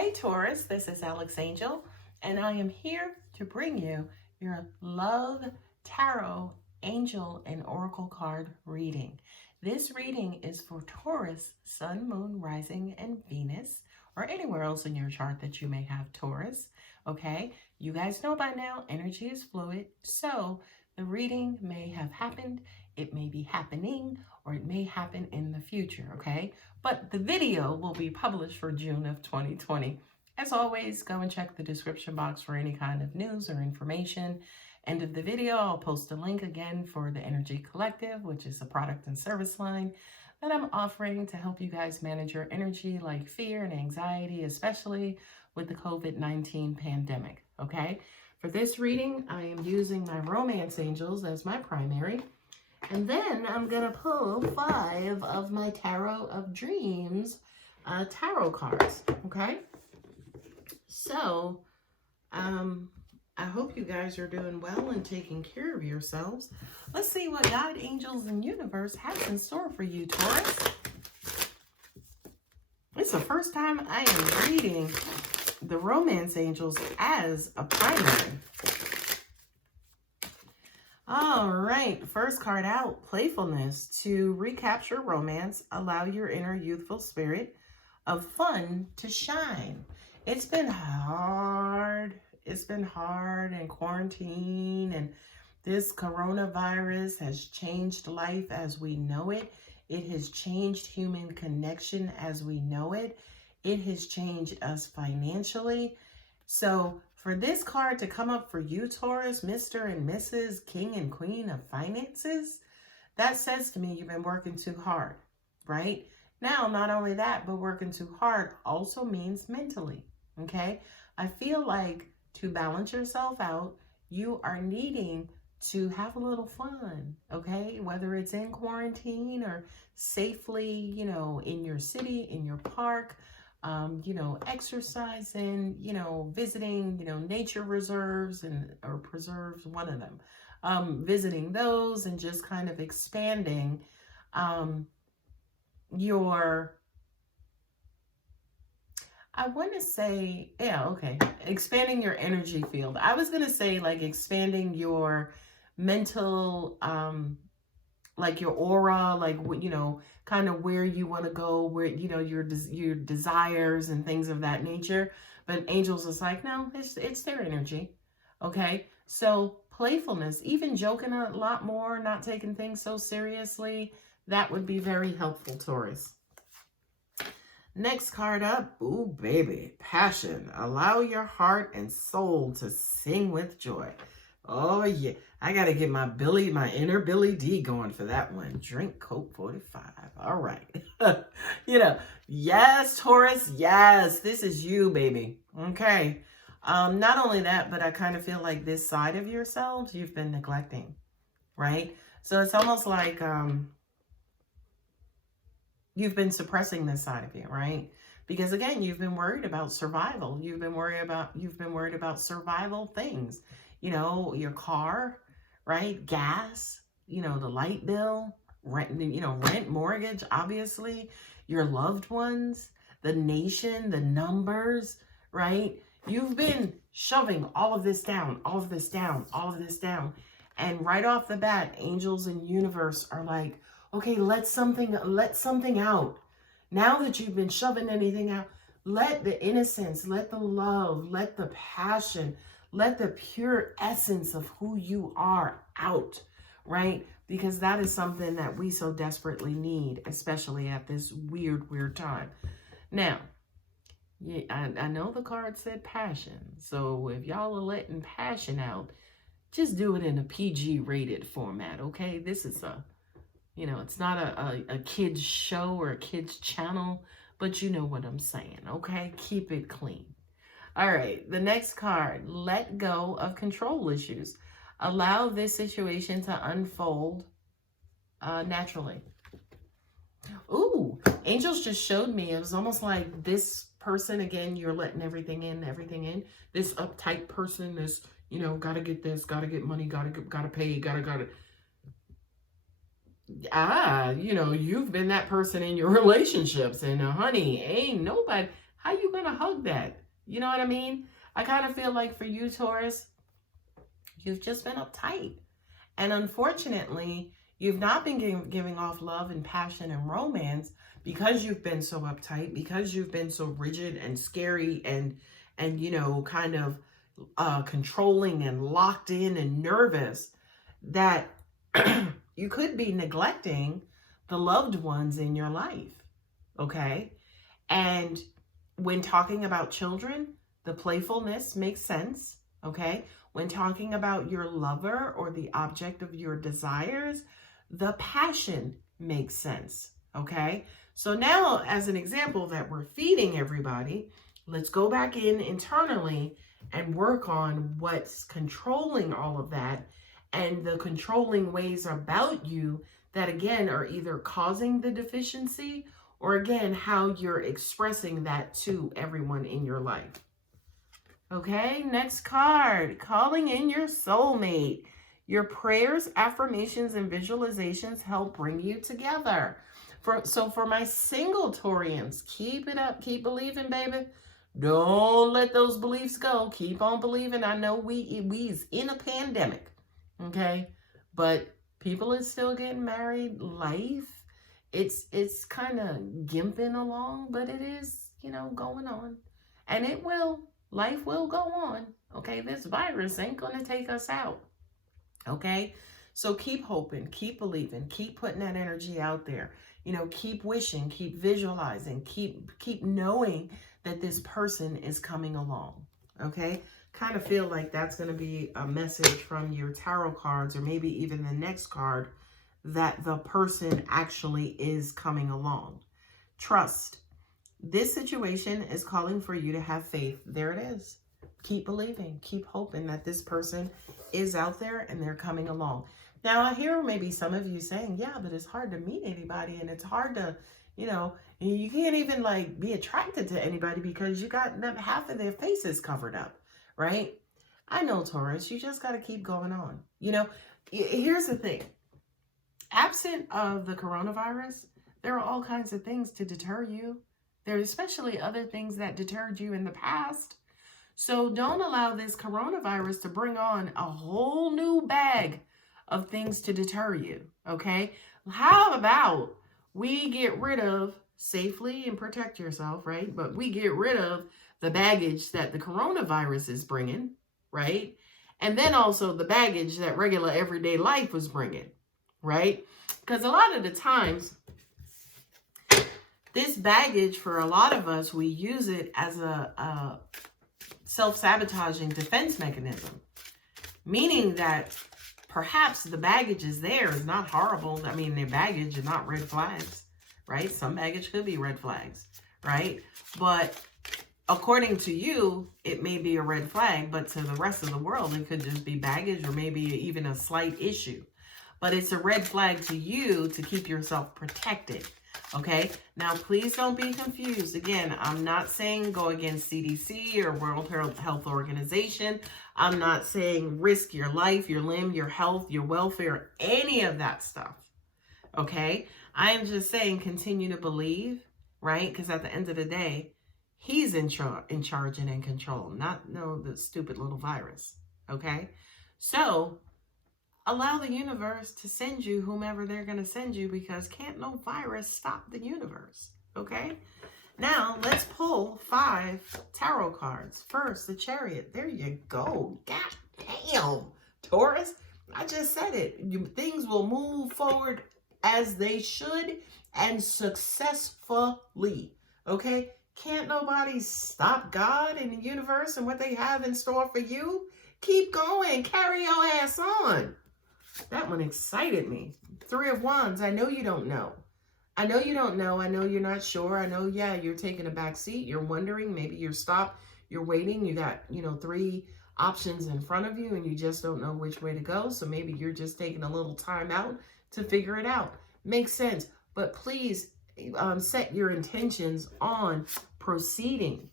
Hey Taurus, this is Alex Angel, and I am here to bring you your Love Tarot Angel and Oracle card reading. This reading is for Taurus, Sun, Moon, Rising, and Venus, or anywhere else in your chart that you may have Taurus. Okay, you guys know by now energy is fluid, so the reading may have happened, it may be happening, or it may happen in the future, okay? But the video will be published for June of 2020. As always, go and check the description box for any kind of news or information. End of the video, I'll post a link again for the Energy Collective, which is a product and service line that I'm offering to help you guys manage your energy like fear and anxiety, especially with the COVID-19 pandemic, okay? For this reading, I am using my romance angels as my primary. And then I'm going to pull 5 of my Tarot of Dreams tarot cards, okay? So, I hope you guys are doing well and taking care of yourselves. Let's see what God, angels, and universe has in store for you, Taurus. It's the first time I am reading the romance angels as a primary. All right, first card out, playfulness. To recapture romance, allow your inner youthful spirit of fun to shine. It's been hard. It's been hard in quarantine, and this coronavirus has changed life as we know it. It has changed human connection as we know it. It has changed us financially. So for this card to come up for you, Taurus, Mr. and Mrs. King and Queen of Finances, that says to me you've been working too hard, right? Now, not only that, but working too hard also means mentally, okay? I feel like to balance yourself out, you are needing to have a little fun, okay? Whether it's in quarantine or safely, in your city, in your park, exercising, visiting, nature reserves or preserves, one of them, visiting those and just kind of expanding, expanding your energy field. I was going to say like expanding your mental, like your aura, like, kind of where you want to go, where, your desires and things of that nature. But angels is like, no, it's their energy. Okay. So playfulness, even joking a lot more, not taking things so seriously, that would be very helpful, Taurus. Next card up, ooh, baby, passion. Allow your heart and soul to sing with joy. Oh, yeah. I got to get my inner Billy D going for that one. Drink Coke 45. All right. Yes, Taurus. Yes, this is you, baby. Okay. Not only that, but I kind of feel like this side of yourselves you've been neglecting, right? So it's almost like you've been suppressing this side of you, right? Because again, you've been worried about survival. You've been worried about survival things. Your car, right? Gas, the light bill, rent, mortgage, obviously, your loved ones, the nation, the numbers, right? You've been shoving all of this down, all of this down, all of this down. And right off the bat, angels and universe are like, okay, let something out. Now that you've been shoving anything out, let the innocence, let the love, let the passion, let the pure essence of who you are out, right? Because that is something that we so desperately need, especially at this weird time. Now, I know the card said passion. So if y'all are letting passion out, just do it in a PG rated format, okay? This is it's not a kid's show or a kid's channel, but you know what I'm saying, okay? Keep it clean. All right, the next card, let go of control issues. Allow this situation to unfold naturally. Ooh, angels just showed me, it was almost like this person, again, you're letting everything in. This uptight person, this, gotta get this, gotta get money, gotta pay, gotta. You've been that person in your relationships, and honey, ain't nobody, How you going to hug that? You know what I mean? I kind of feel like for you, Taurus, you've just been uptight. And unfortunately, you've not been giving off love and passion and romance because you've been so uptight, because you've been so rigid and scary and you know, kind of controlling and locked in and nervous, that you could be neglecting the loved ones in your life. Okay. And when talking about children, the playfulness makes sense. Okay. When talking about your lover or the object of your desires, the passion makes sense. Okay. So now, as an example that we're feeding everybody, let's go back in internally and work on what's controlling all of that and the controlling ways about you that, again, are either causing the deficiency or, again, how you're expressing that to everyone in your life. Okay, next card, calling in your soulmate. Your prayers, affirmations, and visualizations help bring you together. So for my single Taurians, keep it up. Keep believing, baby. Don't let those beliefs go. Keep on believing. I know we's in a pandemic, okay? But people is still getting married. Life, it's kind of gimping along, but it is, you know, going on. And it will. Life will go on, okay? This virus ain't going to take us out, okay? So keep hoping, keep believing, keep putting that energy out there. You know, keep wishing, keep visualizing, keep knowing that this person is coming along, okay? Kind of feel like that's going to be a message from your tarot cards, or maybe even the next card, that the person actually is coming along. Trust. This situation is calling for you to have faith. There it is. Keep believing, keep hoping that this person is out there and they're coming along. Now, I hear maybe some of you saying, yeah, but it's hard to meet anybody, and it's hard to, you know, you can't even like be attracted to anybody because you got half of their faces covered up, right? I know, Taurus, you just got to keep going on. You know, here's the thing. Absent of the coronavirus, there are all kinds of things to deter you. There are especially other things that deterred you in the past. So don't allow this coronavirus to bring on a whole new bag of things to deter you, okay? How about we get rid of, safely and protect yourself, right? But we get rid of the baggage that the coronavirus is bringing, right? And then also the baggage that regular everyday life was bringing, right? Because a lot of the times, this baggage, for a lot of us, we use it as a self-sabotaging defense mechanism, meaning that perhaps the baggage is there, is not horrible. I mean, their baggage is not red flags, right? Some baggage could be red flags, right? But according to you, it may be a red flag, but to the rest of the world, it could just be baggage or maybe even a slight issue. But it's a red flag to you to keep yourself protected. Okay, now please don't be confused. Again, I'm not saying go against CDC or World Health Organization. I'm not saying risk your life, your limb, your health, your welfare, any of that stuff. Okay, I am just saying continue to believe, right? Because at the end of the day, he's in charge and in control, not the stupid little virus. Okay, so allow the universe to send you whomever they're going to send you, because can't no virus stop the universe, okay? Now, let's pull 5 tarot cards. First, the chariot. There you go. God damn, Taurus. I just said it. Things will move forward as they should and successfully, okay? Can't nobody stop God and the universe and what they have in store for you. Keep going. Carry your ass on. That one excited me. 3 of Wands. I know you don't know. I know you don't know. I know you're not sure. I know, yeah, you're taking a back seat. You're wondering. Maybe you're stopped. You're waiting. You got, 3 options in front of you and you just don't know which way to go. So maybe you're just taking a little time out to figure it out. Makes sense. But please set your intentions on proceeding.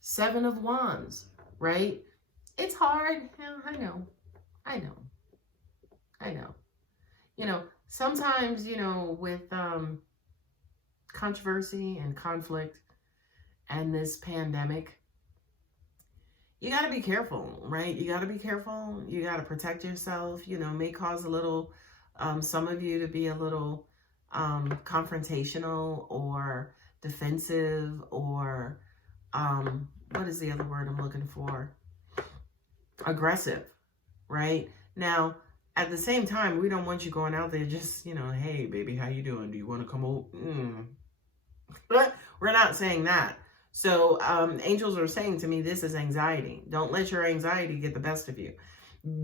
7 of Wands, right? It's hard. I know. Sometimes, with controversy and conflict and this pandemic, you got to be careful, right? You got to be careful. You got to protect yourself. You know, may cause a little, some of you to be a little confrontational or defensive or what is the other word I'm looking for? Aggressive, right? Now, at the same time, we don't want you going out there just, you know, hey, baby, how you doing? Do you want to come over? But we're not saying that. So angels are saying to me, this is anxiety. Don't let your anxiety get the best of you.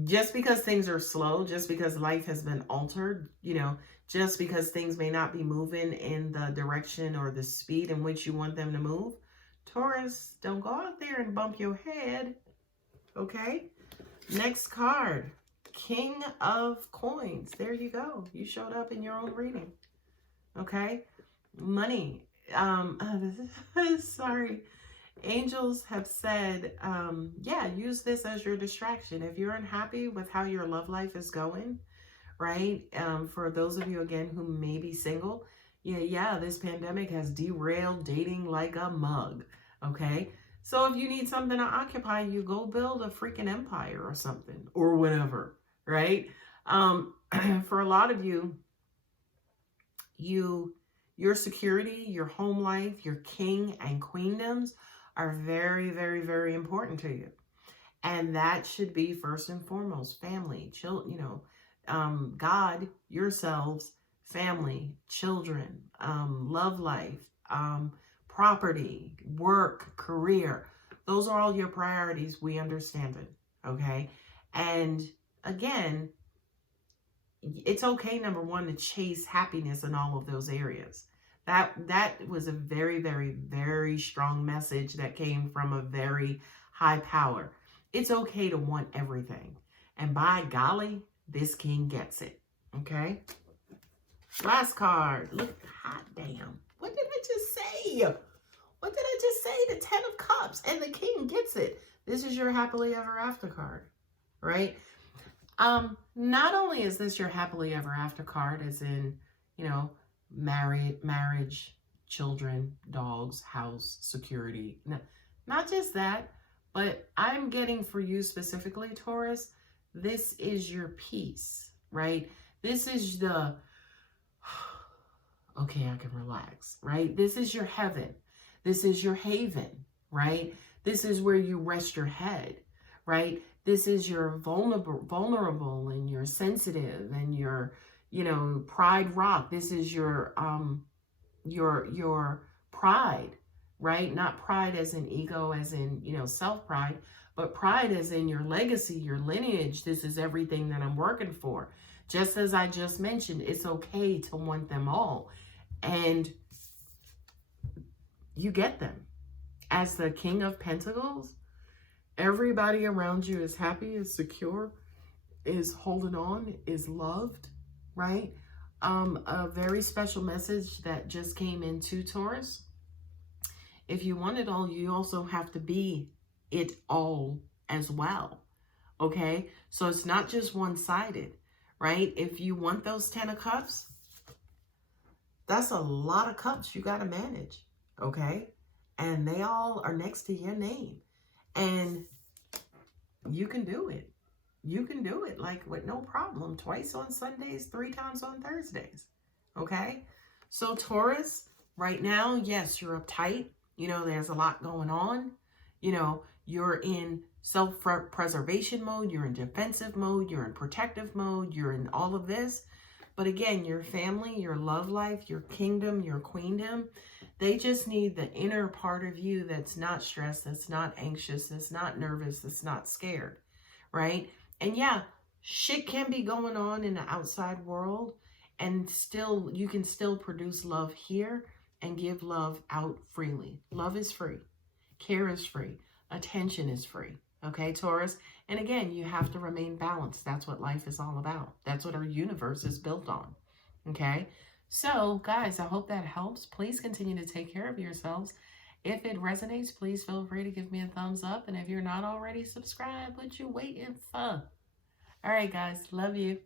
Just because things are slow, just because life has been altered, you know, just because things may not be moving in the direction or the speed in which you want them to move, Taurus, don't go out there and bump your head. Okay? Next card, King of Coins. There you go. You showed up in your own reading. Okay? Money. Sorry. Angels have said, yeah, use this as your distraction. If you're unhappy with how your love life is going, right? For those of you, again, who may be single, yeah, this pandemic has derailed dating like a mug, okay? So if you need something to occupy you, go build a freaking empire or something or whatever, right? For a lot of you, your security, your home life, your king and queendoms are very, very, very important to you. And that should be first and foremost, family, children, God, yourselves, family, children, love life, property, work, career. Those are all your priorities. We understand it. Okay. And again, it's okay, number one, to chase happiness in all of those areas. That was a very, very, very strong message that came from a very high power. It's okay to want everything. And by golly, this king gets it. Okay? Last card. Look, hot damn. What did I just say? What did I just say? The 10 of Cups. And the king gets it. This is your happily ever after card. Right? Not only is this your happily ever after card, as in, marriage, children, dogs, house, security. No, not just that, but I'm getting for you specifically, Taurus, this is your peace, right? This is the, okay, I can relax, right? This is your heaven. This is your haven, right? This is where you rest your head, right? This is your vulnerable and you're sensitive and you're, pride rock. This is your pride, right? Not pride as in ego, as in, self-pride, but pride as in your legacy, your lineage. This is everything that I'm working for. Just as I just mentioned, it's okay to want them all. And you get them. As the King of Pentacles, everybody around you is happy, is secure, is holding on, is loved, right? A very special message that just came into Taurus. If you want it all, you also have to be it all as well, okay? So it's not just one-sided, right? If you want those 10 of Cups, that's a lot of cups you got to manage, okay? And they all are next to your name. And you can do it. You can do it like with no problem. Twice on Sundays, 3 times on Thursdays. Okay? So Taurus, right now, yes, you're uptight. There's a lot going on. You're in self-preservation mode. You're in defensive mode. You're in protective mode. You're in all of this. But again, your family, your love life, your kingdom, your queendom, they just need the inner part of you that's not stressed, that's not anxious, that's not nervous, that's not scared, right? And yeah, shit can be going on in the outside world, and still, you can still produce love here and give love out freely. Love is free. Care is free. Attention is free. Okay, Taurus? And again, you have to remain balanced. That's what life is all about. That's what our universe is built on. Okay? So, guys, I hope that helps. Please continue to take care of yourselves. If it resonates, please feel free to give me a thumbs up. And if you're not already subscribed, what you waiting for? All right, guys. Love you.